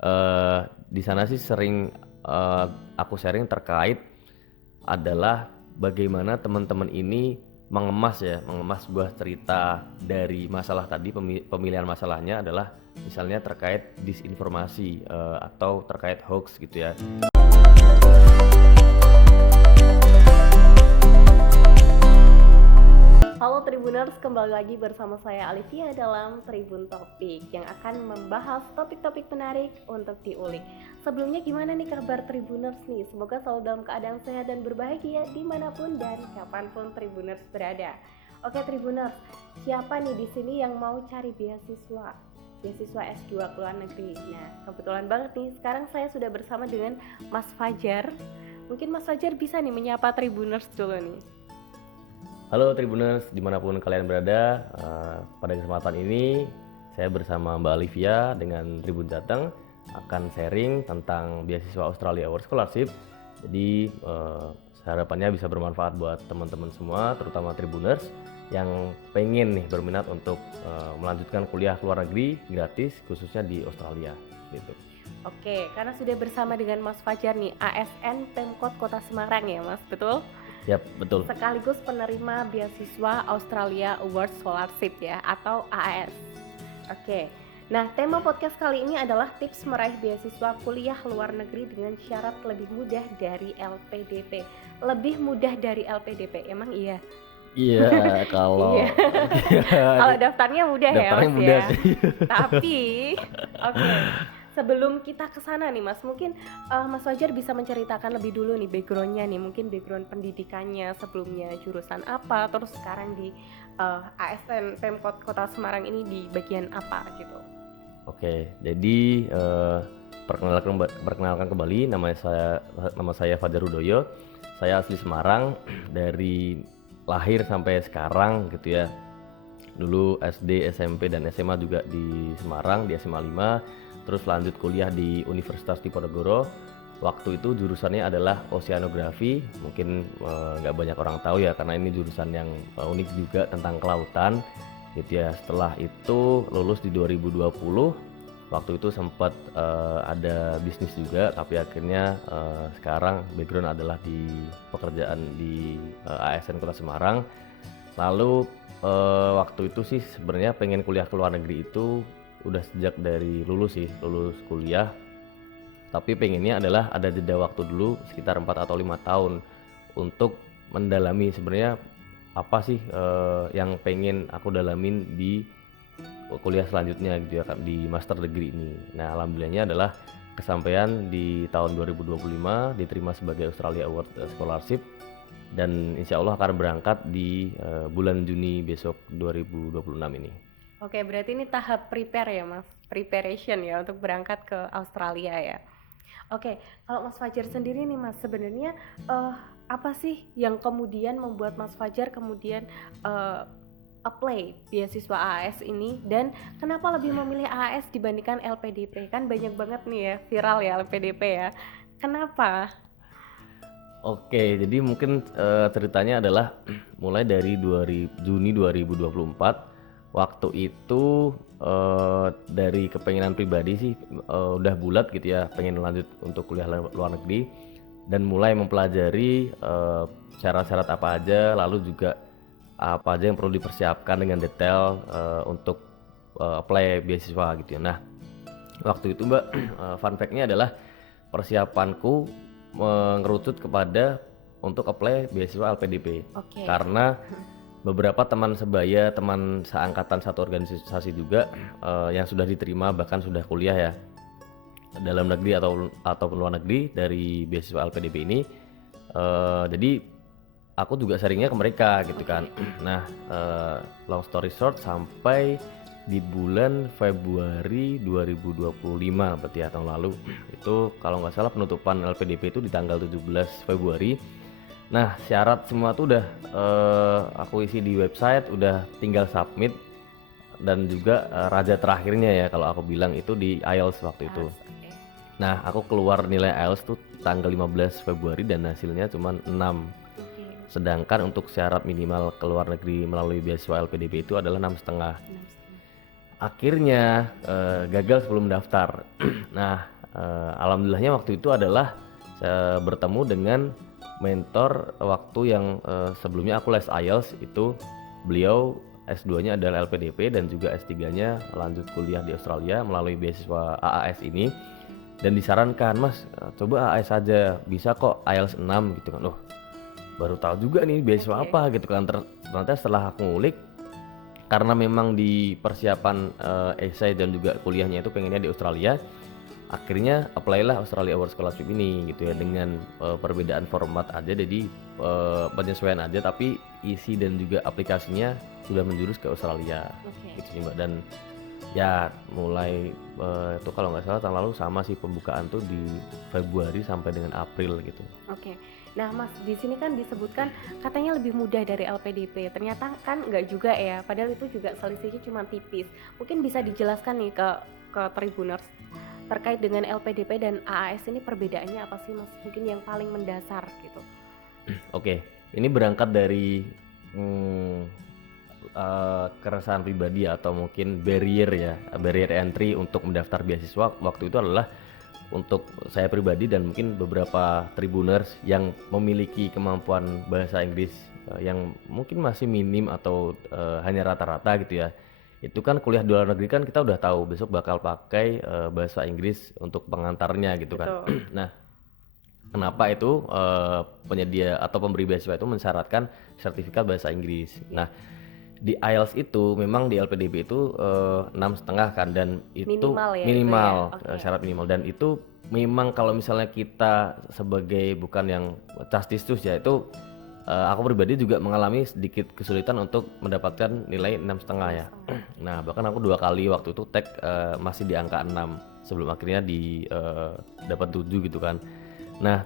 Di sana sih sering aku sharing terkait adalah bagaimana teman-teman ini mengemas sebuah cerita dari masalah tadi. Pemilihan masalahnya adalah misalnya terkait disinformasi atau terkait hoax gitu ya. Halo Tribuners, kembali lagi bersama saya Alivia dalam Tribun Topik yang akan membahas topik-topik menarik untuk diulik. Sebelumnya gimana nih kabar Tribuners nih? Semoga selalu dalam keadaan sehat dan berbahagia dimanapun dan kapanpun Tribuners berada. Oke Tribuners, siapa nih di sini yang mau cari beasiswa S2 ke luar negeri? Nah, kebetulan banget nih, sekarang saya sudah bersama dengan Mas Fajar. Mungkin Mas Fajar bisa nih menyapa Tribuners dulu nih. Halo Tribuners, dimanapun kalian berada, pada kesempatan ini saya bersama Mbak Alivia dengan Tribun Jateng akan sharing tentang beasiswa Australia Award Scholarship. Jadi harapannya bisa bermanfaat buat teman-teman semua, terutama Tribuners yang pengen nih berminat untuk melanjutkan kuliah luar negeri gratis, khususnya di Australia gitu. Oke, karena sudah bersama dengan Mas Fajar nih, ASN Pemkot Kota Semarang ya Mas, betul? Yap, betul. Sekaligus penerima beasiswa Australia Award Scholarship ya, atau AAS. Oke, nah tema podcast kali ini adalah tips meraih beasiswa kuliah luar negeri dengan syarat lebih mudah dari LPDP. Lebih mudah dari LPDP, emang iya? Iya, kalau Kalau daftarnya mudah ya daftarnya Mas mudah ya. sih. Tapi, oke. Sebelum kita ke sana nih Mas, mungkin Mas Fajar bisa menceritakan lebih dulu nih backgroundnya nih, mungkin background pendidikannya sebelumnya jurusan apa, terus sekarang di ASN Pemkot Kota Semarang ini di bagian apa gitu. Oke, jadi perkenalkan kembali, nama saya Fajar Hudoyo. Saya asli Semarang, dari lahir sampai sekarang gitu ya. Dulu SD, SMP dan SMA juga di Semarang, di SMA 5. Terus lanjut kuliah di Universitas Diponegoro. Waktu itu jurusannya adalah oceanografi. Mungkin nggak banyak orang tahu ya, karena ini jurusan yang unik juga tentang kelautan gitu ya. Setelah itu lulus di 2020. Waktu itu sempat ada bisnis juga, tapi akhirnya sekarang background adalah di pekerjaan di ASN Kota Semarang. Lalu waktu itu sih sebenarnya pengen kuliah ke luar negeri itu udah sejak dari lulus kuliah, tapi pengennya adalah ada jeda waktu dulu sekitar 4 atau 5 tahun untuk mendalami sebenarnya apa sih yang pengen aku dalamin di kuliah selanjutnya gitu ya, di master degree ini. Nah, alhamdulillahnya adalah kesampaian di tahun 2025 diterima sebagai Australia Award Scholarship, dan insya Allah akan berangkat di bulan Juni besok 2026 ini. Oke, berarti ini tahap prepare ya Mas, preparation ya untuk berangkat ke Australia ya. Oke, kalau Mas Fajar sendiri nih Mas, sebenarnya apa sih yang kemudian membuat Mas Fajar kemudian apply beasiswa AAS ini, dan kenapa lebih memilih AAS dibandingkan LPDP? Kan banyak banget nih ya, viral ya LPDP ya. Kenapa? Oke, jadi mungkin ceritanya adalah mulai dari Juni 2024. Waktu itu dari kepengenan pribadi sih udah bulat gitu ya, pengen lanjut untuk kuliah luar negeri, dan mulai mempelajari syarat-syarat apa aja, lalu juga apa aja yang perlu dipersiapkan dengan detail untuk apply beasiswa gitu ya. Nah, waktu itu Mbak, fun fact-nya adalah persiapanku mengerucut kepada untuk apply beasiswa LPDP. Oke. Karena beberapa teman sebaya, teman seangkatan satu organisasi juga yang sudah diterima bahkan sudah kuliah ya dalam negeri atau luar negeri dari beasiswa LPDP ini. Jadi aku juga sharingnya ke mereka gitu kan. Nah, long story short, sampai di bulan Februari 2025 berarti ya, tahun lalu itu kalau nggak salah penutupan LPDP itu di tanggal 17 Februari. Nah, syarat semua tuh udah aku isi di website, udah tinggal submit, dan juga raja terakhirnya ya kalau aku bilang itu di IELTS waktu itu. Okay. Nah, aku keluar nilai IELTS tuh tanggal 15 Februari dan hasilnya cuma 6. Okay. Sedangkan untuk syarat minimal ke luar negeri melalui beasiswa LPDP itu adalah 6,5. akhirnya gagal sebelum daftar. Nah, alhamdulillahnya waktu itu adalah saya bertemu dengan mentor waktu yang sebelumnya aku les IELTS itu. Beliau S2-nya adalah LPDP dan juga S3-nya lanjut kuliah di Australia melalui beasiswa AAS ini. Dan disarankan, Mas, coba AAS saja, bisa kok IELTS 6 gitu kan. Baru tahu juga nih beasiswa apa gitu kan. Ternyata setelah aku ngulik, karena memang di persiapan essay dan juga kuliahnya itu pengennya di Australia, akhirnya apply lah Australia Award Scholarship ini gitu ya, dengan perbedaan format aja, jadi penyesuaian aja, tapi isi dan juga aplikasinya sudah menjurus ke Australia. Gitu sih Mbak. Dan ya mulai itu kalau nggak salah tahun lalu sama sih, pembukaan tuh di Februari sampai dengan April gitu. Nah Mas, di sini kan disebutkan katanya lebih mudah dari LPDP, ternyata kan nggak juga ya, padahal itu juga selisihnya cuma tipis. Mungkin bisa dijelaskan nih ke Tribuners terkait dengan LPDP dan AAS ini perbedaannya apa sih Mas? Mungkin yang paling mendasar gitu. Oke, ini berangkat dari keresahan pribadi atau mungkin barrier entry untuk mendaftar beasiswa waktu itu adalah untuk saya pribadi dan mungkin beberapa Tribuners yang memiliki kemampuan bahasa Inggris yang mungkin masih minim atau hanya rata-rata gitu ya. Itu kan kuliah di luar negeri kan kita udah tahu besok bakal pakai bahasa Inggris untuk pengantarnya gitu kan. Nah, kenapa itu penyedia atau pemberi beasiswa itu mensyaratkan sertifikat bahasa Inggris. Nah, di IELTS itu memang di LPDP itu 6,5 kan, dan itu minimal syarat minimal, dan itu memang kalau misalnya kita sebagai bukan yang castistus ya, itu aku pribadi juga mengalami sedikit kesulitan untuk mendapatkan nilai 6,5 ya. Nah, bahkan aku 2 kali waktu itu tag masih di angka 6 sebelum akhirnya dapat 7 gitu kan. Nah,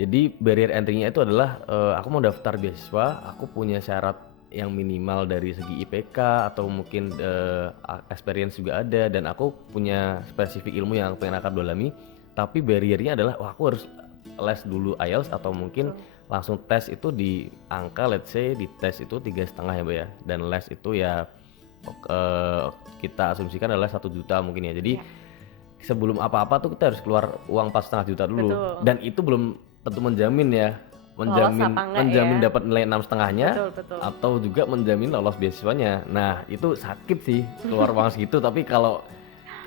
jadi barrier entry-nya itu adalah aku mau daftar beasiswa, aku punya syarat yang minimal dari segi IPK atau mungkin experience juga ada, dan aku punya spesifik ilmu yang pengen aku dalami, tapi barriernya adalah aku harus les dulu IELTS atau mungkin langsung tes itu di angka, let's say di tes itu 3,5 ya Mbak ya, dan les itu ya kita asumsikan adalah 1 juta mungkin ya. Jadi sebelum apa-apa tuh kita harus keluar uang 4,5 juta dulu. Dan itu belum tentu menjamin ya, menjamin dapat nilai 6,5-nya atau juga menjamin lolos beasiswanya. Nah, itu sakit sih keluar uang segitu. Tapi kalau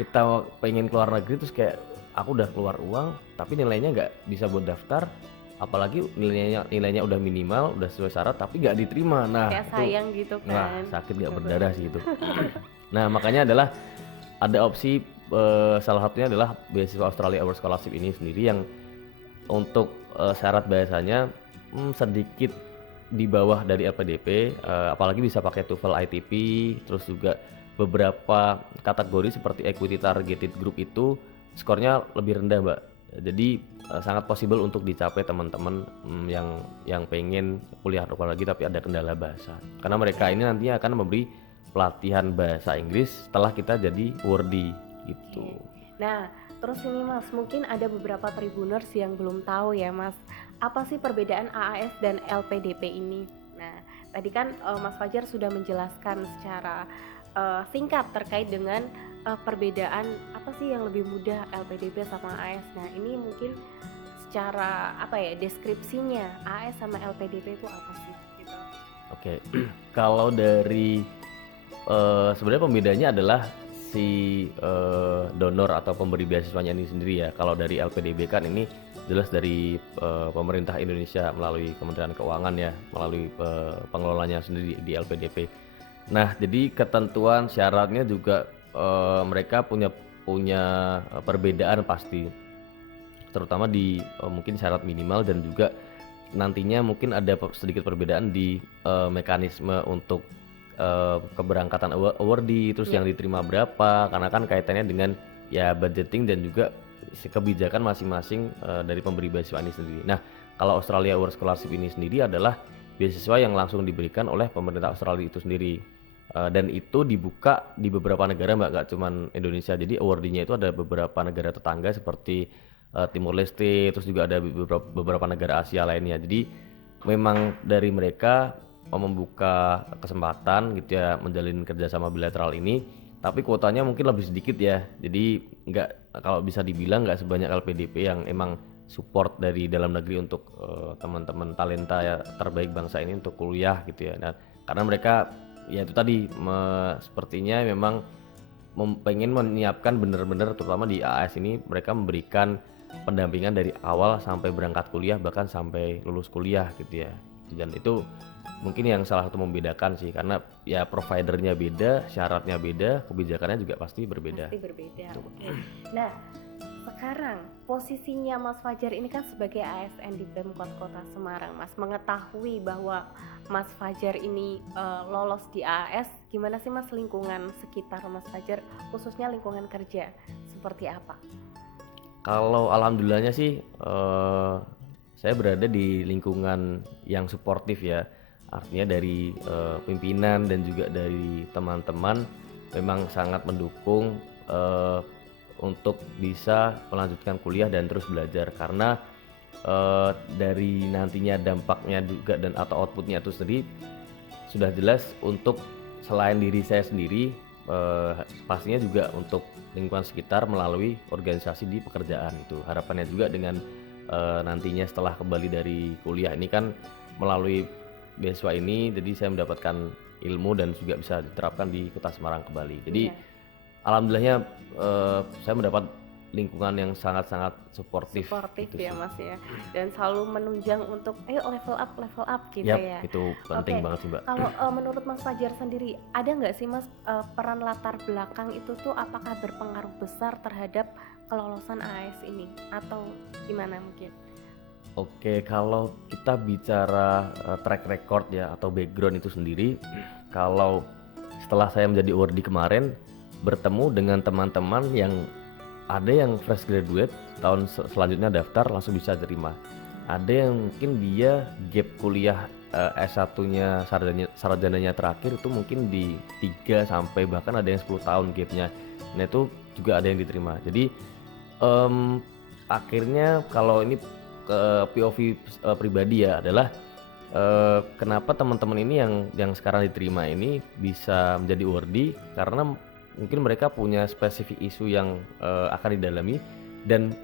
kita pengen keluar negeri terus kayak aku udah keluar uang tapi nilainya nggak bisa buat daftar, apalagi nilainya udah minimal, udah sesuai syarat tapi nggak diterima. Nah, kayak sayang gitu kan. Nah, sakit nggak berdarah sih itu. Nah, makanya adalah ada opsi salah satunya adalah beasiswa Australia Award Scholarship ini sendiri yang untuk syarat bahasanya sedikit di bawah dari LPDP, apalagi bisa pakai TOEFL ITP, terus juga beberapa kategori seperti Equity Targeted Group itu skornya lebih rendah Mbak. Jadi sangat possible untuk dicapai teman-teman yang pengen kuliah luar lagi tapi ada kendala bahasa, karena mereka ini nantinya akan memberi pelatihan bahasa Inggris setelah kita jadi worthy gitu. Nah, terus ini Mas, mungkin ada beberapa Tribuners yang belum tahu ya Mas, apa sih perbedaan AAS dan LPDP ini? Nah, tadi kan Mas Fajar sudah menjelaskan secara singkat terkait dengan perbedaan apa sih yang lebih mudah LPDP sama AAS. Nah, ini mungkin secara deskripsinya AAS sama LPDP itu apa sih? Gitu. Oke, kalau dari sebenarnya pembedanya adalah si donor atau pemberi beasiswanya ini sendiri ya. Kalau dari LPDP kan ini jelas dari pemerintah Indonesia melalui Kementerian Keuangan ya, melalui pengelolanya sendiri di LPDP. Nah, jadi ketentuan syaratnya juga mereka punya perbedaan pasti, terutama di mungkin syarat minimal, dan juga nantinya mungkin ada sedikit perbedaan di mekanisme untuk keberangkatan awardee, terus yang diterima berapa, karena kan kaitannya dengan ya budgeting dan juga kebijakan masing-masing dari pemberi beasiswa ini sendiri. Nah, kalau Australia Award Scholarship ini sendiri adalah beasiswa yang langsung diberikan oleh pemerintah Australia itu sendiri, dan itu dibuka di beberapa negara Mbak, gak cuman Indonesia. Jadi awardee-nya itu ada beberapa negara tetangga seperti Timur Leste, terus juga ada beberapa negara Asia lainnya. Jadi memang dari mereka membuka kesempatan gitu ya, menjalin kerjasama bilateral ini, tapi kuotanya mungkin lebih sedikit ya. Jadi nggak, kalau bisa dibilang nggak sebanyak LPDP yang emang support dari dalam negeri untuk teman-teman talenta ya terbaik bangsa ini untuk kuliah gitu ya. Nah, karena mereka ya itu tadi sepertinya memang pengen menyiapkan benar-benar, terutama di AS ini mereka memberikan pendampingan dari awal sampai berangkat kuliah, bahkan sampai lulus kuliah gitu ya. Dan itu mungkin yang salah satu membedakan sih, karena ya providernya beda, syaratnya beda, kebijakannya juga pasti berbeda. Pasti berbeda. Oke. Nah, sekarang posisinya Mas Fajar ini kan sebagai ASN di Pemkot Kota Semarang. Mas mengetahui bahwa Mas Fajar ini lolos di AS, gimana sih Mas lingkungan sekitar Mas Fajar, khususnya lingkungan kerja, seperti apa? Kalau alhamdulillahnya sih saya berada di lingkungan yang suportif ya, artinya dari pimpinan dan juga dari teman-teman memang sangat mendukung untuk bisa melanjutkan kuliah dan terus belajar, karena dari nantinya dampaknya juga dan atau outputnya itu sendiri sudah jelas untuk selain diri saya sendiri, pastinya juga untuk lingkungan sekitar melalui organisasi di pekerjaan. Itu harapannya juga dengan nantinya setelah kembali dari kuliah ini kan melalui beasiswa ini, jadi saya mendapatkan ilmu dan juga bisa diterapkan di Kota Semarang kembali. Jadi alhamdulillahnya saya mendapat lingkungan yang sangat-sangat suportif gitu ya Mas ya, dan selalu menunjang untuk ayo level up gitu ya. Itu penting banget sih Mbak. Kalau menurut Mas Fajar sendiri, ada nggak sih Mas peran latar belakang itu tuh apakah berpengaruh besar terhadap kelolosan AS ini atau gimana mungkin? Oke, kalau kita bicara track record ya atau background itu sendiri, kalau setelah saya menjadi awardee kemarin bertemu dengan teman-teman yang ada yang fresh graduate, tahun selanjutnya daftar langsung bisa terima. Ada yang mungkin dia gap kuliah S1-nya sarjananya terakhir itu mungkin di 3 sampai bahkan ada yang 10 tahun gapnya. Nah itu juga ada yang diterima. Jadi akhirnya kalau ini POV pribadi ya adalah kenapa teman-teman ini yang sekarang diterima ini bisa menjadi awardee, karena mungkin mereka punya spesifik isu yang akan didalami dan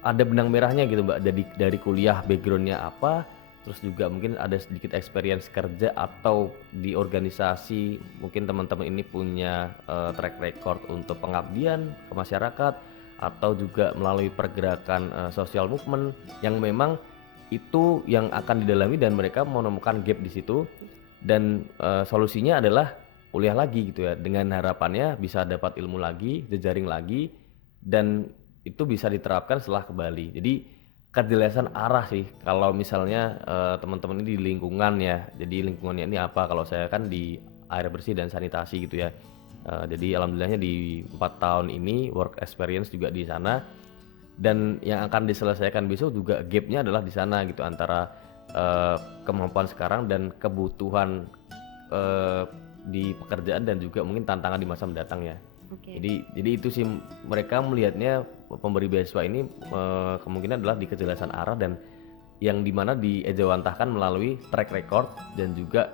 ada benang merahnya gitu Mbak, dari kuliah backgroundnya apa, terus juga mungkin ada sedikit experience kerja atau di organisasi mungkin teman-teman ini punya track record untuk pengabdian ke masyarakat atau juga melalui pergerakan social movement yang memang itu yang akan didalami dan mereka menemukan gap di situ, dan solusinya adalah kuliah lagi gitu ya, dengan harapannya bisa dapat ilmu lagi, jejaring lagi, dan itu bisa diterapkan setelah kembali. Jadi kejelasan arah sih kalau misalnya teman-teman ini di lingkungan ya. Jadi lingkungannya ini apa? Kalau saya kan di air bersih dan sanitasi gitu ya. Jadi alhamdulillahnya di 4 tahun ini work experience juga di sana, dan yang akan diselesaikan besok juga gapnya adalah di sana gitu, antara kemampuan sekarang dan kebutuhan di pekerjaan dan juga mungkin tantangan di masa mendatang ya. Jadi itu sih mereka melihatnya pemberi beasiswa ini kemungkinan adalah di kejelasan arah dan yang dimana diejawantahkan melalui track record dan juga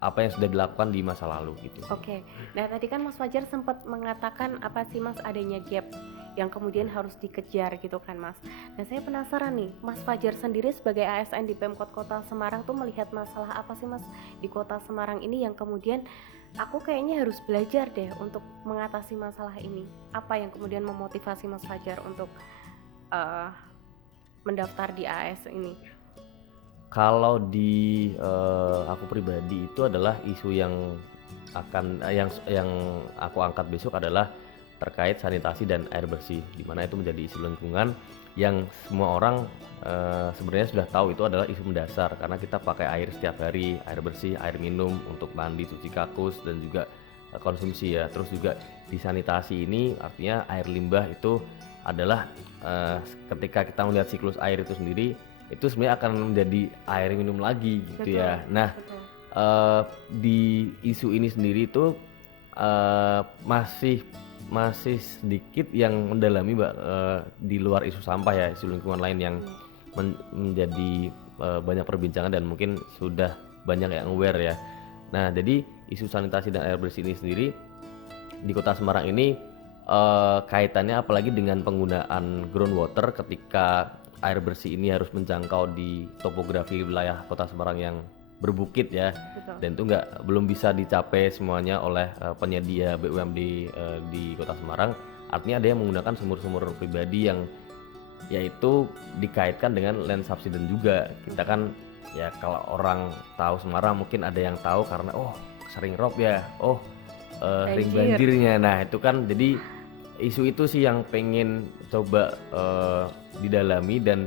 apa yang sudah dilakukan di masa lalu gitu. Nah tadi kan Mas Fajar sempat mengatakan apa sih Mas adanya gap yang kemudian harus dikejar gitu kan Mas. Nah saya penasaran nih, Mas Fajar sendiri sebagai ASN di Pemkot Kota Semarang tuh melihat masalah apa sih Mas di Kota Semarang ini yang kemudian aku kayaknya harus belajar deh untuk mengatasi masalah ini. Apa yang kemudian memotivasi Mas Fajar untuk mendaftar di AS ini? Kalau di aku pribadi itu adalah isu yang yang aku angkat besok adalah terkait sanitasi dan air bersih, di mana itu menjadi isu lingkungan yang semua orang sebenarnya sudah tahu itu adalah isu mendasar, karena kita pakai air setiap hari, air bersih, air minum untuk mandi, cuci kakus dan juga konsumsi ya. Terus juga di sanitasi ini artinya air limbah itu adalah ketika kita melihat siklus air itu sendiri, itu sebenarnya akan menjadi air minum lagi gitu ya. Nah di isu ini sendiri itu masih sedikit yang mendalami Mbak, di luar isu sampah ya, isu lingkungan lain yang menjadi banyak perbincangan dan mungkin sudah banyak yang aware ya. Nah, jadi isu sanitasi dan air bersih ini sendiri di Kota Semarang ini kaitannya apalagi dengan penggunaan groundwater ketika air bersih ini harus menjangkau di topografi wilayah Kota Semarang yang berbukit ya, Betul. dan itu belum bisa dicapai semuanya oleh penyedia BUMD di Kota Semarang. Artinya ada yang menggunakan sumur-sumur pribadi yang yaitu dikaitkan dengan land subsidence juga. Kita kan ya kalau orang tahu Semarang mungkin ada yang tahu karena sering rob ya, sering banjirnya. Nah itu kan jadi isu itu sih yang pengen coba didalami, dan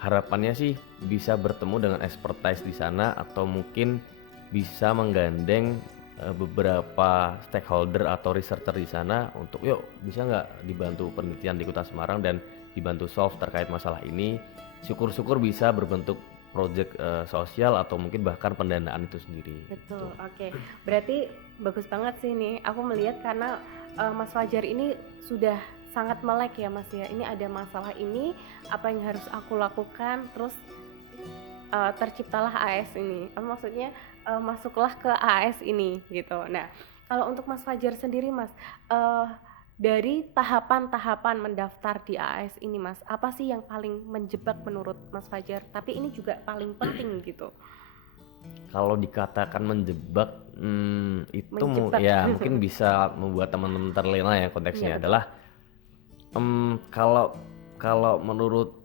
harapannya sih bisa bertemu dengan expertise di sana atau mungkin bisa menggandeng beberapa stakeholder atau researcher di sana untuk yuk bisa nggak dibantu penelitian di Kota Semarang dan dibantu solve terkait masalah ini. Syukur-syukur bisa berbentuk project sosial atau mungkin bahkan pendanaan itu sendiri. Betul, oke. Berarti bagus banget sih nih. Aku melihat karena Mas Fajar ini sudah sangat melek ya Mas ya. Ini ada masalah ini, apa yang harus aku lakukan, terus terciptalah AS ini. Maksudnya masuklah ke AS ini gitu. Nah, kalau untuk Mas Fajar sendiri Mas, dari tahapan-tahapan mendaftar di AS ini Mas, apa sih yang paling menjebak menurut Mas Fajar? Tapi ini juga paling penting gitu. Kalau dikatakan menjebak, itu Menjebak. ya mungkin bisa membuat teman-teman terlena ya konteksnya. Iya, adalah kalau menurut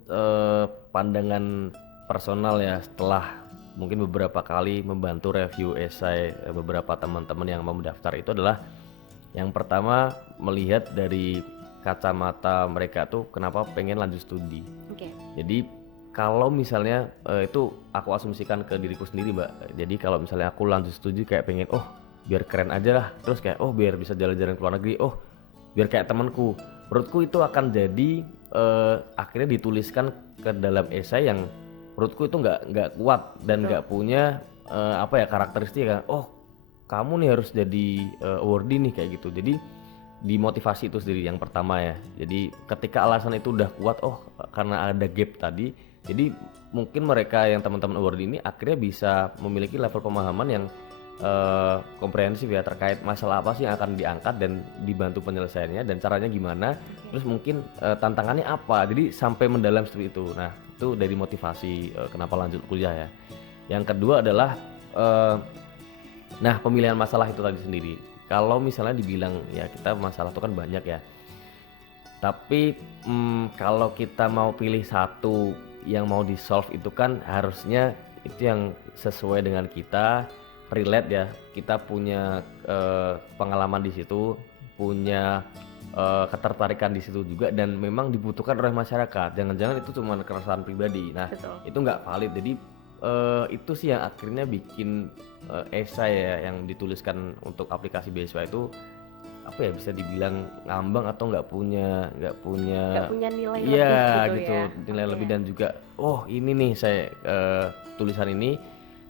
pandangan personal ya, setelah mungkin beberapa kali membantu review esai beberapa teman-teman yang mau mendaftar, itu adalah yang pertama melihat dari kacamata mereka tuh kenapa pengen lanjut studi. Oke. Jadi kalau misalnya itu aku asumsikan ke diriku sendiri Mbak. Jadi kalau misalnya aku lanjut studi kayak pengen biar keren aja lah, terus kayak biar bisa jalan-jalan ke luar negeri, biar kayak temanku. Menurutku itu akan jadi akhirnya dituliskan ke dalam esai yang menurutku itu nggak kuat dan nggak punya karakteristik kan. Kamu nih harus jadi awardee nih kayak gitu. Jadi dimotivasi itu sendiri yang pertama ya. Jadi ketika alasan itu udah kuat, karena ada gap tadi, jadi mungkin mereka yang teman-teman awardee ini akhirnya bisa memiliki level pemahaman yang komprehensif ya terkait masalah apa sih yang akan diangkat dan dibantu penyelesaiannya dan caranya gimana. Terus mungkin tantangannya apa. Jadi sampai mendalam seperti itu. Nah itu dari motivasi kenapa lanjut kuliah ya. Yang kedua adalah pemilihan masalah itu tadi sendiri. Kalau misalnya dibilang ya kita masalah itu kan banyak ya. Tapi kalau kita mau pilih satu yang mau di solve itu kan harusnya itu yang sesuai dengan kita, relate ya. Kita punya pengalaman di situ, punya ketertarikan di situ juga, dan memang dibutuhkan oleh masyarakat. Jangan-jangan itu cuma keresahan pribadi. Nah, Betul. itu nggak valid. Jadi itu sih yang akhirnya bikin esai ya yang dituliskan untuk aplikasi beasiswa itu bisa dibilang ngambang atau nggak punya nilai lebih gitu ya. Nilai lebih, dan juga ini nih saya tulisan ini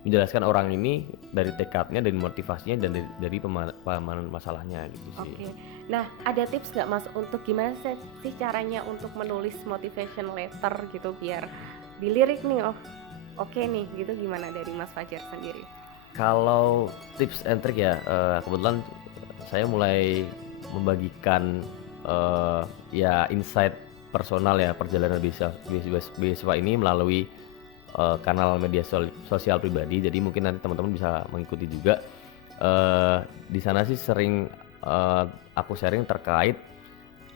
menjelaskan orang ini dari tekadnya, dari motivasinya, dan dari pemahaman masalahnya gitu sih. Oke. Nah, ada tips nggak Mas untuk gimana sih caranya untuk menulis motivation letter gitu biar dilirik nih oke nih gitu, gimana dari Mas Fajar sendiri? Kalau tips and trick ya, kebetulan saya mulai membagikan insight personal ya perjalanan beasiswa ini melalui kanal media sosial pribadi. Jadi mungkin nanti teman-teman bisa mengikuti juga. Di sana sih sering aku sharing terkait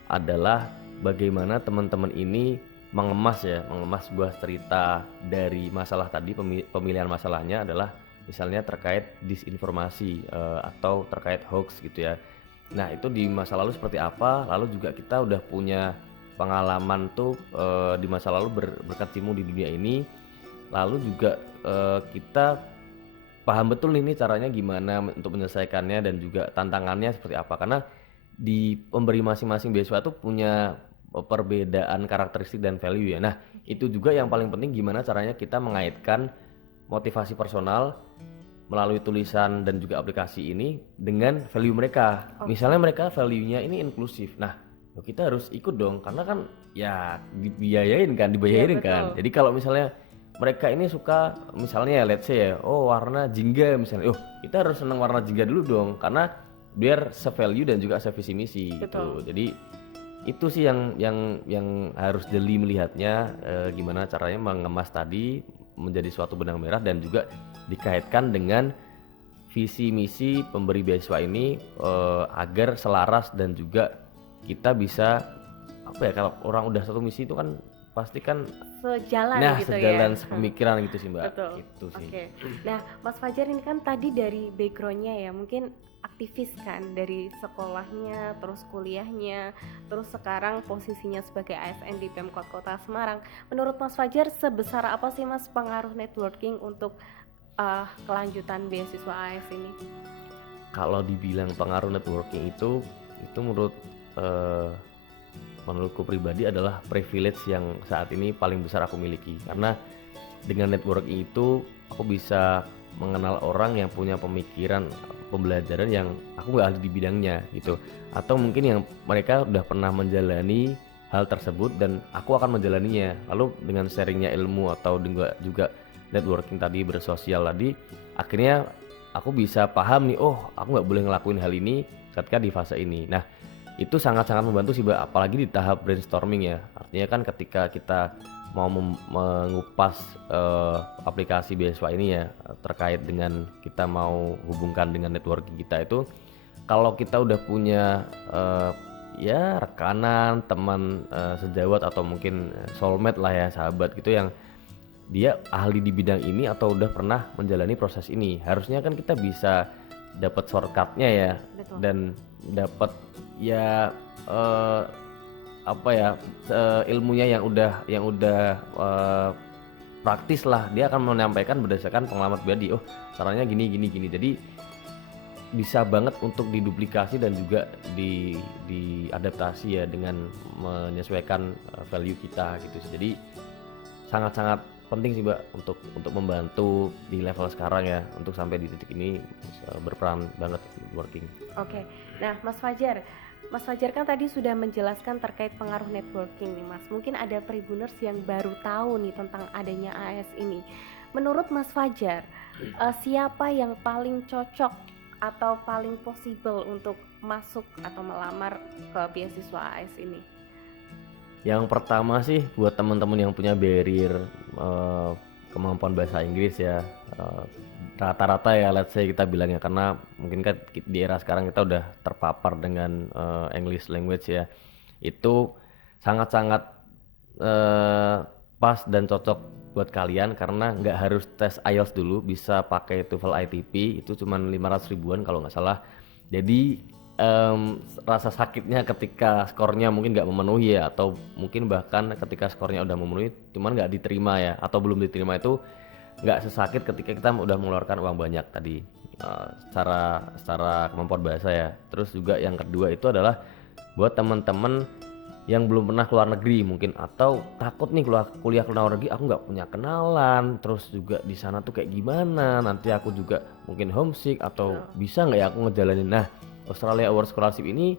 adalah bagaimana teman-teman ini mengemas sebuah cerita dari masalah tadi. Pemilihan masalahnya adalah misalnya terkait disinformasi atau terkait hoax gitu ya. Nah itu di masa lalu seperti apa, lalu juga kita udah punya pengalaman tuh di masa lalu berkecimpung di dunia ini, lalu juga kita paham betul ini caranya gimana untuk menyelesaikannya dan juga tantangannya seperti apa. Karena di pemberi masing-masing beasiswa tuh punya perbedaan karakteristik dan value ya. Nah itu juga yang paling penting, gimana caranya kita mengaitkan motivasi personal melalui tulisan dan juga aplikasi ini dengan value mereka. Misalnya mereka value-nya ini inklusif. Nah, kita harus ikut dong karena kan ya dibayarin kan. Iya, Jadi kalau misalnya mereka ini suka misalnya ya let's say ya, oh warna jingga misalnya, oh kita harus seneng warna jingga dulu dong karena biar se-value dan juga se-visi misi gitu. Betul. Jadi itu sih yang harus jeli melihatnya, gimana caranya mengemas tadi menjadi suatu benang merah dan juga dikaitkan dengan visi misi pemberi beasiswa ini, agar selaras dan juga kita bisa apa ya, kalau orang udah satu misi itu kan pasti kan Sejalan nah gitu sejalan ya. sepemikiran gitu sih Mbak. Betul. Gitu sih. Oke. Nah, Mas Fajar ini kan tadi dari backgroundnya ya, mungkin aktivis kan dari sekolahnya, terus kuliahnya, terus sekarang posisinya sebagai ASN di Pemkot Kota Semarang. Menurut Mas Fajar, sebesar apa sih Mas pengaruh networking untuk kelanjutan beasiswa AS ini? Kalau dibilang pengaruh networking itu menurutku pribadi adalah privilege yang saat ini paling besar aku miliki, karena dengan networking itu aku bisa mengenal orang yang punya pemikiran pembelajaran yang aku nggak ahli di bidangnya gitu, atau mungkin yang mereka udah pernah menjalani hal tersebut dan aku akan menjalaninya. Lalu dengan sharingnya ilmu atau juga networking tadi, bersosial tadi, akhirnya aku bisa paham nih, oh aku nggak boleh ngelakuin hal ini ketika di fase ini. Nah itu sangat-sangat membantu sih Mbak, apalagi di tahap brainstorming ya. Artinya kan ketika kita mau mengupas aplikasi beasiswa ini ya, terkait dengan kita mau hubungkan dengan networking kita itu, kalau kita udah punya ya rekanan, teman sejawat atau mungkin soulmate lah ya, sahabat gitu yang dia ahli di bidang ini atau udah pernah menjalani proses ini, harusnya kan kita bisa dapat shortcutnya ya. Betul. Dan dapat ya apa ya, ilmunya yang udah praktis lah. Dia akan menyampaikan berdasarkan pengalaman pribadi, oh caranya gini. Jadi bisa banget untuk diduplikasi dan juga diadaptasi ya dengan menyesuaikan value kita gitu. Jadi sangat-sangat penting sih Mbak untuk membantu di level sekarang ya, untuk sampai di titik ini berperan banget working. Oke. Nah, Mas Fajar kan tadi sudah menjelaskan terkait pengaruh networking nih Mas. Mungkin ada Tribuners yang baru tahu nih tentang adanya AS ini. Menurut Mas Fajar, siapa yang paling cocok atau paling possible untuk masuk atau melamar ke beasiswa AS ini? Yang pertama sih buat teman-teman yang punya barrier kemampuan bahasa Inggris ya, rata-rata ya let's say kita bilangnya, karena mungkin kan di era sekarang kita udah terpapar dengan English language ya, itu sangat-sangat pas dan cocok buat kalian karena nggak harus tes IELTS dulu, bisa pakai TOEFL ITP, itu cuma 500 ribuan kalau nggak salah. Jadi rasa sakitnya ketika skornya mungkin nggak memenuhi ya, atau mungkin bahkan ketika skornya udah memenuhi cuman nggak diterima ya, atau belum diterima, itu nggak sesakit ketika kita udah mengeluarkan uang banyak tadi, secara kemampuan bahasa ya. Terus juga yang kedua itu adalah buat teman-teman yang belum pernah keluar negeri mungkin, atau takut nih kuliah ke luar negeri, aku nggak punya kenalan, terus juga di sana tuh kayak gimana, nanti aku juga mungkin homesick atau bisa nggak ya aku ngejalanin. Nah, Australia Award Scholarship ini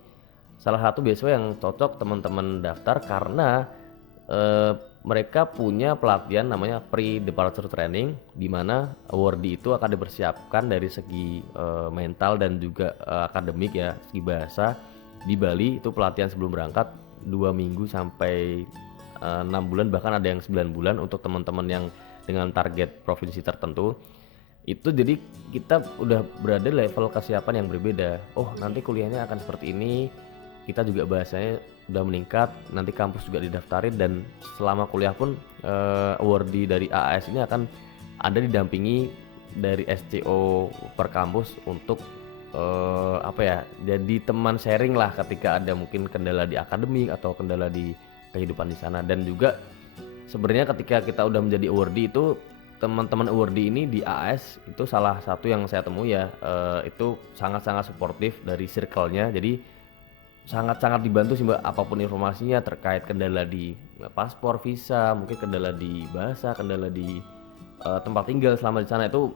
salah satu beasiswa yang cocok teman-teman daftar karena mereka punya pelatihan namanya pre-departure training, di mana awardee itu akan dipersiapkan dari segi mental dan juga akademik ya, segi bahasa di Bali. Itu pelatihan sebelum berangkat 2 minggu sampai 6 bulan, bahkan ada yang 9 bulan untuk teman-teman yang dengan target provinsi tertentu. Itu jadi kita udah berada di level kesiapan yang berbeda. Oh nanti kuliahnya akan seperti ini, kita juga bahasanya udah meningkat, nanti kampus juga didaftarin, dan selama kuliah pun awardee dari AAS ini akan ada didampingi dari SCO per kampus untuk apa ya, jadi teman sharing lah ketika ada mungkin kendala di akademik atau kendala di kehidupan di sana. Dan juga sebenarnya ketika kita udah menjadi awardee itu, teman-teman awardee ini di AS itu salah satu yang saya temui ya, itu sangat-sangat suportif dari circle-nya. Jadi sangat-sangat dibantu sih Mbak, apapun informasinya terkait kendala di paspor, visa, mungkin kendala di bahasa, kendala di tempat tinggal selama di sana, itu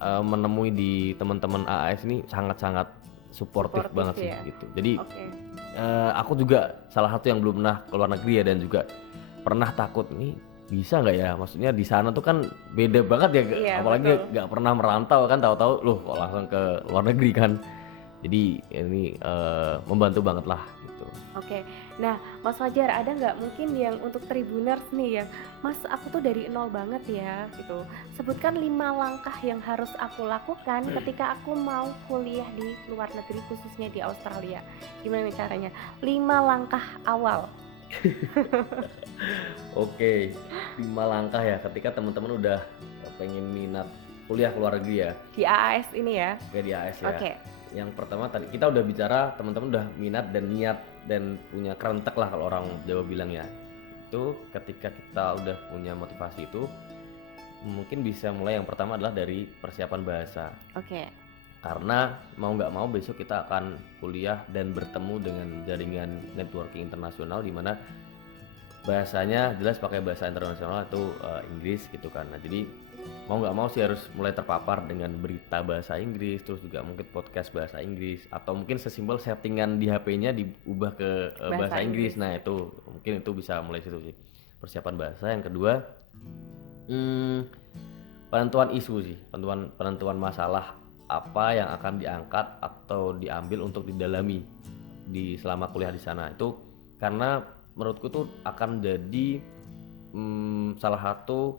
menemui di teman-teman AS ini sangat-sangat suportif banget sih ya? gitu. Jadi aku juga salah satu yang belum pernah keluar negeri ya, dan juga pernah takut nih bisa nggak ya? Maksudnya di sana tuh kan beda banget ya, Iya, apalagi betul. nggak pernah merantau kan, tahu-tahu loh kok langsung ke luar negeri kan. Jadi ini membantu banget lah gitu. Oke, nah Mas Fajar ada nggak mungkin yang untuk Tribuners nih yang Mas aku tuh dari nol banget ya gitu. Sebutkan 5 langkah yang harus aku lakukan ketika aku mau kuliah di luar negeri khususnya di Australia. Gimana nih caranya? 5 langkah awal. Oke, 5 langkah ya ketika teman-teman udah pengen minat kuliah ke luar negeri ya, Di AAS ini ya. kayak di AS ya. Oke. Yang pertama tadi kita udah bicara teman-teman udah minat dan niat dan punya kerentek lah kalau orang Jawa bilang ya. Itu ketika kita udah punya motivasi itu mungkin bisa mulai yang pertama adalah dari persiapan bahasa. Oke. Karena mau nggak mau besok kita akan kuliah dan bertemu dengan jaringan networking internasional di mana bahasanya jelas pakai bahasa internasional atau Inggris gitu kan. Nah, jadi mau nggak mau sih harus mulai terpapar dengan berita bahasa Inggris, terus juga mungkin podcast bahasa Inggris, atau mungkin sesimpel settingan di HP-nya diubah ke bahasa Inggris. Nah, itu mungkin itu bisa mulai situ sih. Persiapan bahasa. Yang kedua, penentuan isu sih, penentuan masalah apa yang akan diangkat atau diambil untuk didalami di selama kuliah di sana. Itu karena menurutku tuh akan jadi salah satu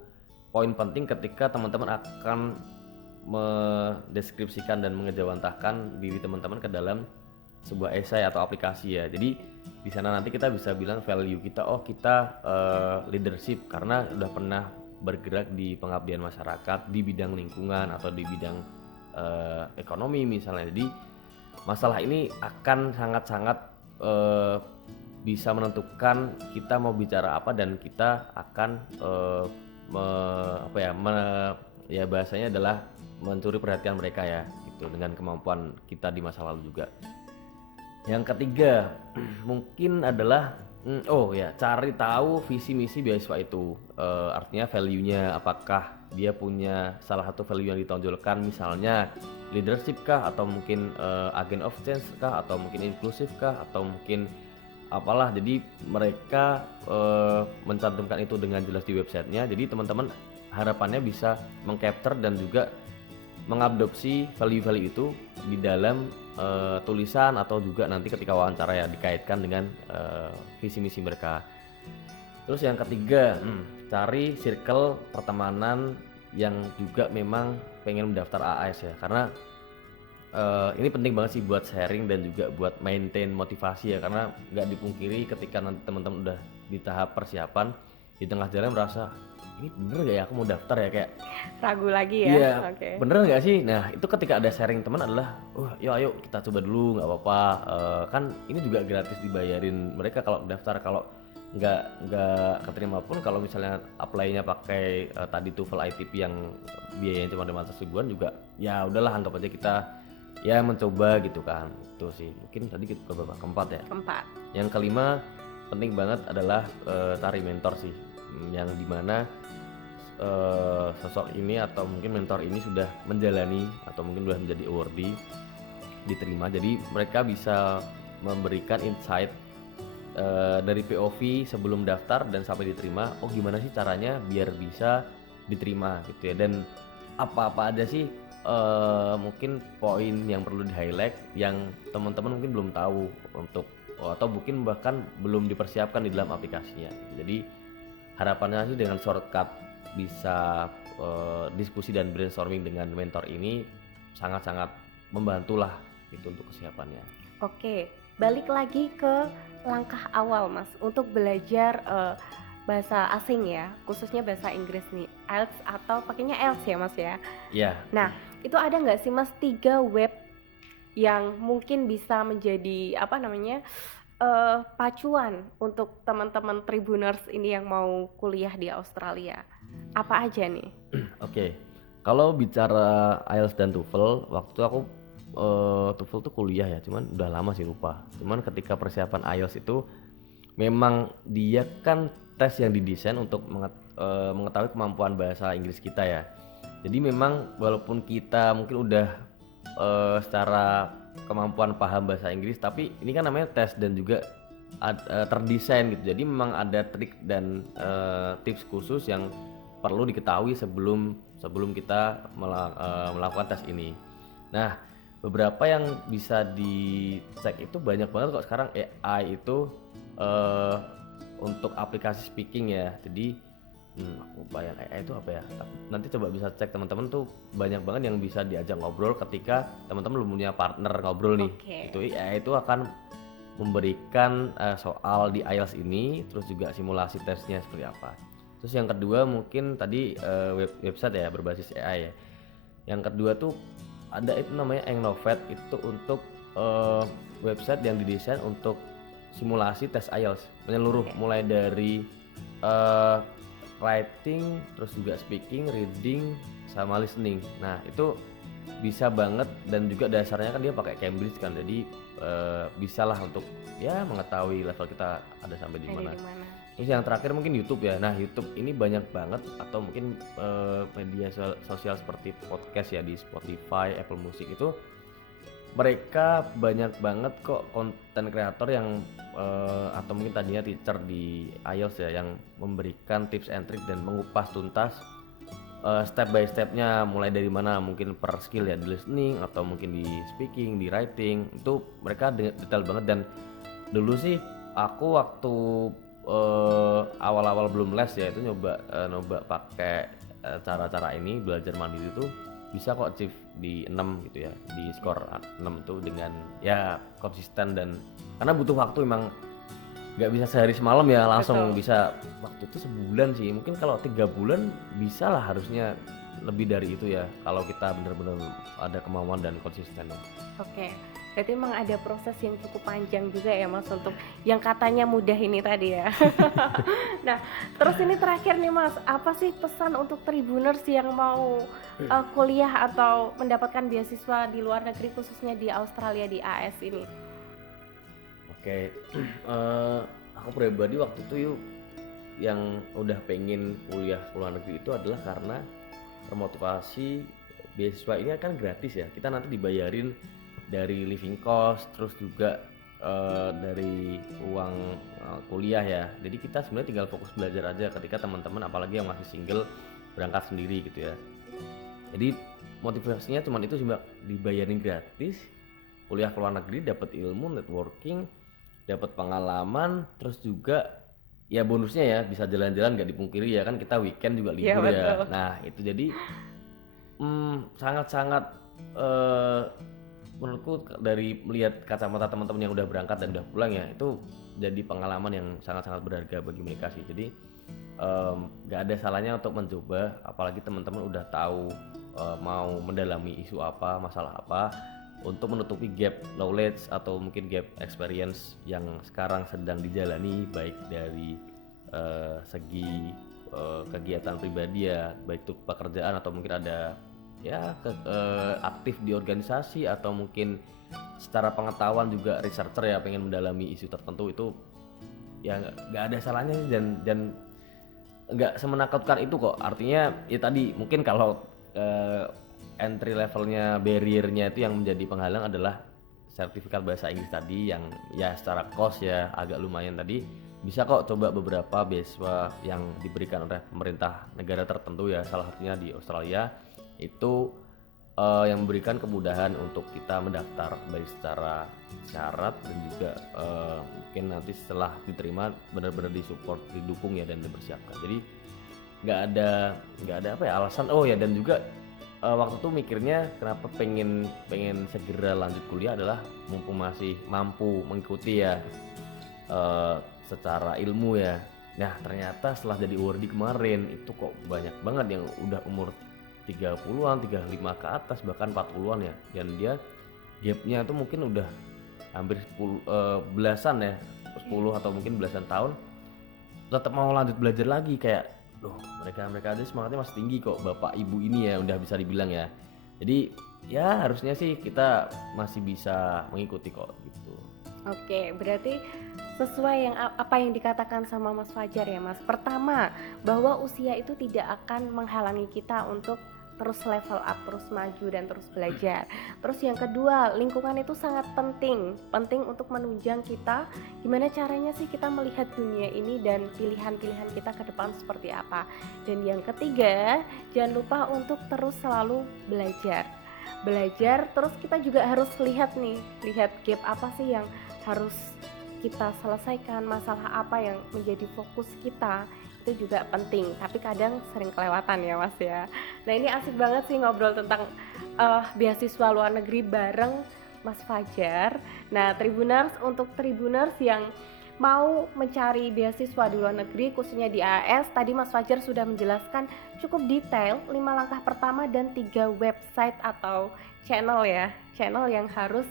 poin penting ketika teman-teman akan mendeskripsikan dan mengejawantahkan diri teman-teman ke dalam sebuah esai atau aplikasi ya. Jadi di sana nanti kita bisa bilang value kita, oh kita leadership karena udah pernah bergerak di pengabdian masyarakat di bidang lingkungan atau di bidang ekonomi misalnya. Jadi masalah ini akan sangat-sangat bisa menentukan kita mau bicara apa dan kita akan ya bahasanya adalah mencuri perhatian mereka ya gitu dengan kemampuan kita di masa lalu juga. Yang ketiga mungkin adalah cari tahu visi misi beasiswa itu, artinya value-nya, apakah dia punya salah satu value yang ditonjolkan, misalnya leadership kah, atau mungkin agent of change kah, atau mungkin inklusif kah, atau mungkin apalah. Jadi mereka mencantumkan itu dengan jelas di websitenya. Jadi teman-teman harapannya bisa mengcapture dan juga mengadopsi value-value itu di dalam tulisan atau juga nanti ketika wawancara ya dikaitkan dengan visi misi mereka. Terus yang ketiga, cari circle pertemanan yang juga memang pengen mendaftar AAS ya, karena ini penting banget sih buat sharing dan juga buat maintain motivasi ya, karena nggak dipungkiri ketika nanti teman-teman udah di tahap persiapan di tengah jalan merasa ini bener gak ya aku mau daftar ya, kayak Ragu lagi ya. iya Oke. bener nggak sih. Nah itu ketika ada sharing teman adalah ayo kita coba dulu nggak apa-apa, kan ini juga gratis dibayarin mereka kalau daftar. Kalau nggak keterima pun, kalau misalnya apply-nya pakai tadi TOEFL ITP yang biayanya cuma 500 ribuan juga ya udahlah, anggap aja kita ya mencoba gitu kan. Itu sih mungkin tadi kita ke keempat ya. Keempat. Yang kelima penting banget adalah cari mentor sih, yang dimana sosok ini atau mungkin mentor ini sudah menjalani atau mungkin sudah menjadi awardee, diterima. Jadi mereka bisa memberikan insight dari POV sebelum daftar dan sampai diterima. Oh gimana sih caranya biar bisa diterima gitu ya, dan apa-apa aja sih mungkin poin yang perlu di highlight yang teman-teman mungkin belum tahu untuk atau mungkin bahkan belum dipersiapkan di dalam aplikasinya. Jadi harapannya sih dengan shortcut bisa diskusi dan brainstorming dengan mentor ini sangat-sangat membantulah itu untuk kesiapannya. Oke, balik lagi ke langkah awal Mas untuk belajar bahasa asing ya, khususnya bahasa Inggris nih, IELTS atau pakainya IELTS ya Mas ya. Iya. Nah, itu ada nggak sih Mas 3 web yang mungkin bisa menjadi pacuan untuk teman-teman Tribuners ini yang mau kuliah di Australia? Apa aja nih? Oke. Kalau bicara IELTS dan TOEFL, waktu aku TOEFL tuh kuliah ya, cuman udah lama sih lupa. Cuman ketika persiapan IELTS itu memang dia kan tes yang didesain untuk mengetahui kemampuan bahasa Inggris kita ya. Jadi memang walaupun kita mungkin udah secara kemampuan paham bahasa Inggris, tapi ini kan namanya tes dan juga terdesain gitu. Jadi memang ada trik dan tips khusus yang perlu diketahui sebelum kita melakukan tes ini. Nah, beberapa yang bisa dicek itu banyak banget kok sekarang AI itu untuk aplikasi speaking ya. Jadi aku bayang AI itu apa ya? Nanti coba bisa cek teman-teman tuh, banyak banget yang bisa diajak ngobrol ketika teman-teman belum punya partner ngobrol nih. Itu AI itu akan memberikan soal di IELTS ini, terus juga simulasi tesnya seperti apa. Terus yang kedua mungkin tadi website ya berbasis AI ya. Yang kedua tuh ada itu namanya Engnovet, itu untuk website yang didesain untuk simulasi tes IELTS menyeluruh, mulai dari writing, terus juga speaking, reading, sama listening. Nah itu bisa banget, dan juga dasarnya kan dia pakai Cambridge kan, jadi bisalah untuk ya mengetahui level kita ada sampai di mana. Terus yang terakhir mungkin YouTube ya. Nah YouTube ini banyak banget, atau mungkin media sosial seperti podcast ya di Spotify, Apple Music, itu mereka banyak banget kok konten kreator yang atau mungkin tadinya teacher di IELTS ya, yang memberikan tips and trick dan mengupas tuntas step by stepnya, mulai dari mana mungkin per skill ya, di listening atau mungkin di speaking, di writing, itu mereka detail banget. Dan dulu sih aku waktu awal-awal belum les ya, itu nyoba pakai cara-cara ini, belajar mandiri itu bisa kok achieve di 6 gitu ya, di skor 6 tuh dengan ya konsisten, dan karena butuh waktu, emang nggak bisa sehari semalam ya langsung. Bisa waktu itu sebulan sih, mungkin kalau 3 bulan bisa lah harusnya, lebih dari itu ya kalau kita benar-benar ada kemauan dan konsisten. Oke, berarti memang ada proses yang cukup panjang juga ya Mas untuk yang katanya mudah ini tadi ya. Nah, terus ini terakhir nih Mas, apa sih pesan untuk Tribuners yang mau kuliah atau mendapatkan beasiswa di luar negeri, khususnya di Australia, di AS ini? Oke, aku pribadi waktu itu yang udah pengen kuliah ke luar negeri itu adalah karena termotivasi beasiswa ini kan gratis ya, kita nanti dibayarin dari living cost, terus juga dari uang kuliah ya. Jadi kita sebenarnya tinggal fokus belajar aja ketika teman-teman apalagi yang masih single berangkat sendiri gitu ya. Jadi motivasinya cuma itu sih Mbak, dibayarin gratis, kuliah ke luar negeri, dapat ilmu, networking, dapat pengalaman, terus juga ya bonusnya ya bisa jalan-jalan, nggak dipungkiri ya kan, kita weekend juga libur ya. Nah itu jadi sangat-sangat menurutku dari melihat kacamata teman-teman yang udah berangkat dan udah pulang ya, itu jadi pengalaman yang sangat-sangat berharga bagi mereka sih. Jadi nggak ada salahnya untuk mencoba, apalagi teman-teman udah tahu mau mendalami isu apa, masalah apa, untuk menutupi gap knowledge atau mungkin gap experience yang sekarang sedang dijalani, baik dari segi kegiatan pribadi ya, baik itu pekerjaan atau mungkin ada ya aktif di organisasi, atau mungkin secara pengetahuan juga researcher ya, pengen mendalami isu tertentu, itu ya nggak ada salahnya sih, dan nggak semenakutkan itu kok. Artinya ya tadi mungkin kalau entry levelnya, barriernya itu yang menjadi penghalang adalah sertifikat bahasa Inggris tadi, yang ya secara cost ya agak lumayan tadi. Bisa kok coba beberapa beasiswa yang diberikan oleh pemerintah negara tertentu ya, salah satunya di Australia, itu yang memberikan kemudahan untuk kita mendaftar, baik secara syarat dan juga mungkin nanti setelah diterima benar-benar disupport, didukung ya, dan dipersiapkan. Jadi nggak ada apa ya alasan. Oh ya, dan juga waktu itu mikirnya kenapa pengen segera lanjut kuliah adalah mumpung masih mampu mengikuti ya secara ilmu ya. Nah ternyata setelah jadi awardee kemarin itu kok banyak banget yang udah umur 30-an, 35 ke atas, bahkan 40-an ya, dan dia gapnya tuh mungkin udah hampir 10 belasan ya, 10 atau mungkin belasan tahun, tetap mau lanjut belajar lagi. Kayak loh, mereka aja semangatnya masih tinggi kok, bapak ibu ini ya, udah bisa dibilang ya. Jadi ya harusnya sih kita masih bisa mengikuti kok gitu. Oke, berarti sesuai yang apa yang dikatakan sama Mas Fajar ya Mas. Pertama, bahwa usia itu tidak akan menghalangi kita untuk terus level up, terus maju dan terus belajar. Terus yang kedua, lingkungan itu sangat penting untuk menunjang kita gimana caranya sih kita melihat dunia ini dan pilihan-pilihan kita ke depan seperti apa. Dan yang ketiga, jangan lupa untuk terus selalu belajar. Terus kita juga harus lihat gap apa sih yang harus kita selesaikan, masalah apa yang menjadi fokus kita, itu juga penting, tapi kadang sering kelewatan ya Mas ya. Nah ini asik banget sih ngobrol tentang beasiswa luar negeri bareng Mas Fajar. Nah Tribuners, untuk Tribuners yang mau mencari beasiswa di luar negeri khususnya di AS, tadi Mas Fajar sudah menjelaskan cukup detail 5 langkah pertama dan 3 website atau channel yang harus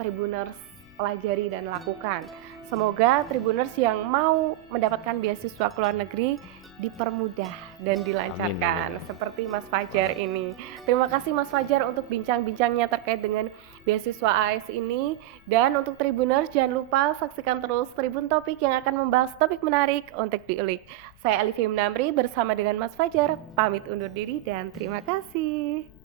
Tribuners pelajari dan lakukan. Semoga Tribuners yang mau mendapatkan beasiswa ke luar negeri dipermudah dan dilancarkan. Amin. Seperti Mas Fajar ini. Terima kasih Mas Fajar untuk bincang-bincangnya terkait dengan beasiswa AS ini. Dan untuk Tribuners jangan lupa saksikan terus Tribun Topik yang akan membahas topik menarik untuk diulik. Saya Alifia Namri bersama dengan Mas Fajar pamit undur diri dan terima kasih.